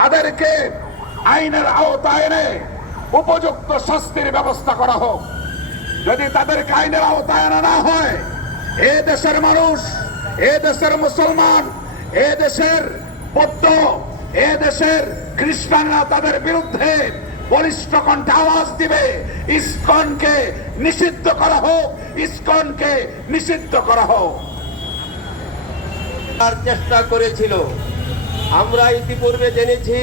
তাদেরকে আইনের আওতায় এনে উপযুক্ত শাস্তির ব্যবস্থা করা হোক। যদি তাদেরকে আইনের আওতায় আনা না হয়, এ দেশের মানুষ, এ দেশের মুসলমান, এ দেশের বৌদ্ধ, এ দেশের খ্রিস্টানরা তাদের বিরুদ্ধে বলিষ্ঠ কণ্ঠে আওয়াজ দিবে, ইস্কনকে নিষিদ্ধ করা হোক, ইস্কনকে নিষিদ্ধ করা হোক। তার চেষ্টা করেছিল। আমরা ইতিপূর্বে জেনেছি,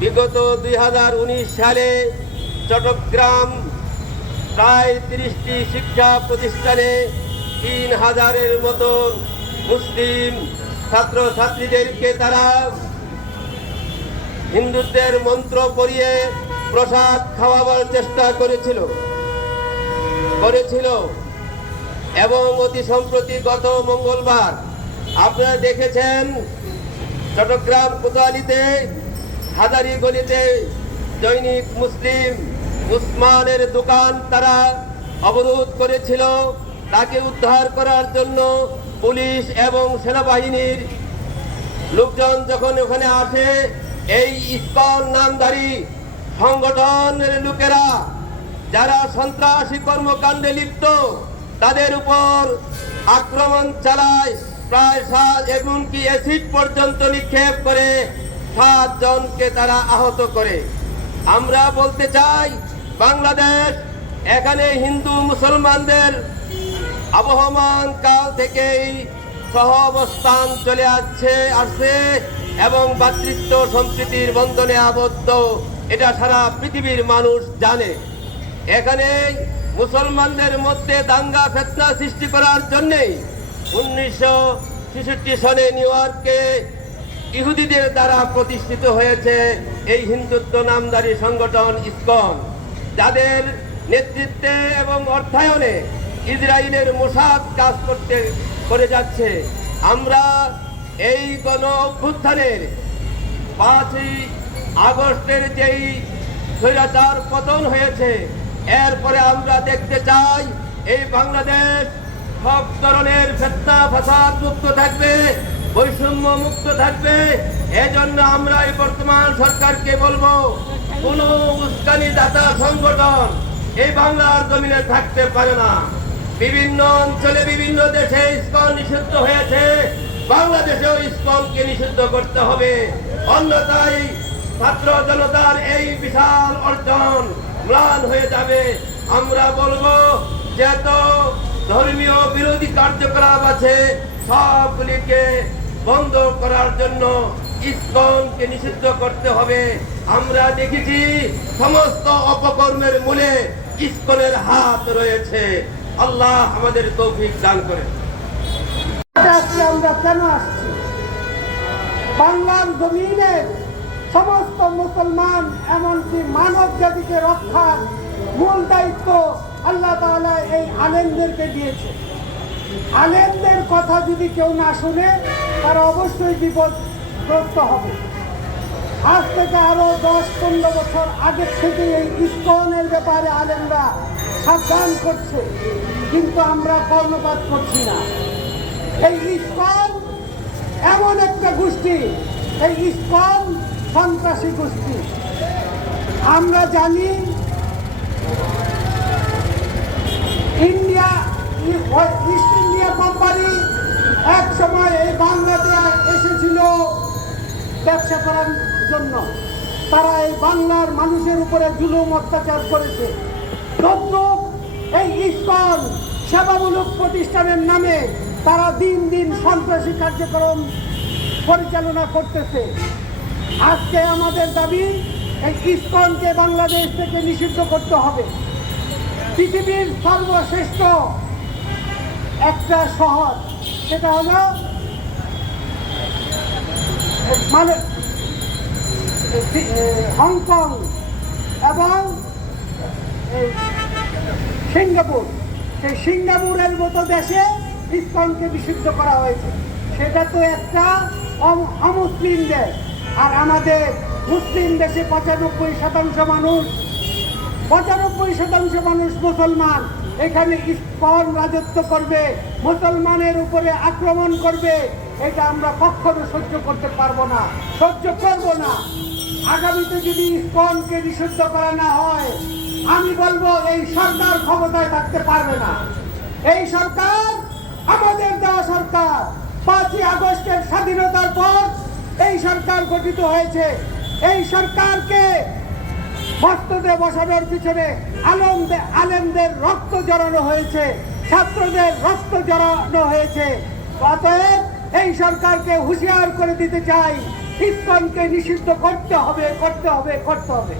বিগত দুই হাজার উনিশ সালে চট্টগ্রাম প্রায় তিরিশটি শিক্ষা প্রতিষ্ঠানে তিন হাজারের মতো মুসলিম ছাত্রছাত্রীদেরকে তারা হিন্দুদের মন্ত্র পড়িয়ে প্রসাদ খাওয়াবার চেষ্টা করেছিল করেছিল। এবং অতি সম্প্রতি গত মঙ্গলবার আপনারা দেখেছেন চট্টগ্রাম কোতোয়ালিতে হাজারি গলিতে দৈনিক মুসলিম উসমানের দোকান তারা অবরোধ করেছিল। তাকে উদ্ধার করার জন্য পুলিশ এবং সেনাবাহিনীর লোকজন যখন ওখানে আসে, এই ইস্কন নামধারী সংগঠনের লোকেরা যারা সন্ত্রাসী কর্মকাণ্ডে লিপ্ত, তাদের উপর আক্রমণ চালায়। প্রায় সাত এমনকি অ্যাসিড পর্যন্ত নিক্ষেপ করে সাত জনকে তারা আহত করে। আমরা বলতে চাই, বাংলাদেশ, এখানে হিন্দু মুসলমানদের আবহমান কাল থেকেই সহ অবস্থান চলে আসছে আসছে এবং ভাতৃত্ব সম্প্রীতির বন্ধনে আবদ্ধ। এটা সারা পৃথিবীর মানুষ জানে। এখানে মুসলমানদের মধ্যে দাঙ্গা, ফেতনা সৃষ্টি করার জন্যেই উনিশশো ছেষট্টি সনে নিউ ইয়র্কে ইহুদিদের দ্বারা প্রতিষ্ঠিত হয়েছে এই হিন্দুত্ব নামদারি সংগঠন ইসকন, যাদের নেতৃত্বে এবং অর্থায়নে ইসরায়েলের মোসাদ কাজ করতে, করে যাচ্ছে। আমরা এই গণ অভ্যুত্থানের পাঁচই আগস্টের যেই স্বৈরাচার পতন হয়েছে, এরপরে আমরা দেখতে চাই এই বাংলাদেশ সব ধরনের ফেতনা, ফাসাদ মুক্ত থাকবে, বৈষম্য মুক্ত থাকবে। এজন্য আমরা এই বর্তমান সরকারকে বলব, কোন উস্কানি দাতা সংগঠন এই বাংলার জমিনে থাকতে পারে না। বিভিন্ন অঞ্চলে বিভিন্ন দেশে ইস্কন নিষিদ্ধ হয়েছে। বাংলাদেশেও ইস্কনকে নিষিদ্ধ করতে হবে। অন্যথায় ছাত্র জনতার এই বিশাল অর্জন ম্লান হয়ে যাবে। আমরা বলব যত ধর্মীয় বিরোধী কার্যকলাপ আছে সবগুলিকে বন্ধ করার জন্য ইসকনকে নিষিদ্ধ করতে হবে। আমরা দেখেছি সমস্ত অপকর্মের মূলে ইসকনের হাত রয়েছে। আল্লাহ আমাদের তৌফিক দান করে। আমরা কেন আসছি? বাংলার জমিনের সমস্ত মুসলমান, এমনকি মানব জাতিকে রক্ষার মূল দায়িত্ব আল্লাহ তাআলা এই আলেমদেরকে দিয়েছে। আলেমদের কথা যদি কেউ না শুনে, তারা অবশ্যই বিপদগ্রস্ত হবে। আজ থেকে আরও দশ পনেরো বছর আগের থেকে এই ইস্কনের ব্যাপারে আলেমরা সাবধান করছে, কিন্তু আমরা কর্ণপাত করছি না। এই ইস্কন এমন একটা গোষ্ঠী, এই ইস্কন সন্ত্রাসী গোষ্ঠী। আমরা জানি ইন্ডিয়া ইস্ট ইন্ডিয়া কোম্পানি এক সময় এই বাংলাতে এসেছিল ব্যবসা করার জন্য। তারা এই বাংলার মানুষের উপরে জুলুম অত্যাচার করেছে। তদ্রুপ এই ইস্কন সেবামূলক প্রতিষ্ঠানের নামে তারা দিন দিন সন্ত্রাসী কার্যক্রম পরিচালনা করতেছে। আজকে আমাদের দাবি, এই ইস্কনকে বাংলাদেশ থেকে নিষিদ্ধ করতে হবে। পৃথিবীর সর্বশ্রেষ্ঠ একটা শহর, সেটা হলো মানে হংকং এবং সিঙ্গাপুর। সেই সিঙ্গাপুরের মতো দেশে ইসকনকে নিষিদ্ধ করা হয়েছে। সেটা তো একটা অম- অমুসলিম দেশ। আর আমাদের মুসলিম দেশে পঁচানব্বই শতাংশ মানুষ পঁচানব্বই শতাংশ মানুষ মুসলমান। এখানে ইস্কন রাজত্ব করবে, মুসলমানের উপরে আক্রমণ করবে। এটা আমরা কখনো সহ্য করতে পারব না, সহ্য করব না। আগামীতে যদি ইসকনকে নিষিদ্ধ করা না হয়, আমি বলব এই সরকার ক্ষমতায় থাকতে পারবে না। এই সরকার, আমাদের দেওয়া সরকার, পাঁচই আগস্টের স্বাধীনতার পর এই সরকার গঠিত হয়েছে। এই সরকারকে মস্তদে বসানোর পিছনে আলমদের আলেমদের রক্ত জড়ানো হয়েছে, ছাত্রদের রক্ত জড়ানো হয়েছে। অতএব এই সরকারকে হুঁশিয়ার করে দিতে চাই। ইসকনকে নিষিদ্ধ করতে হবে করতে হবে করতে হবে।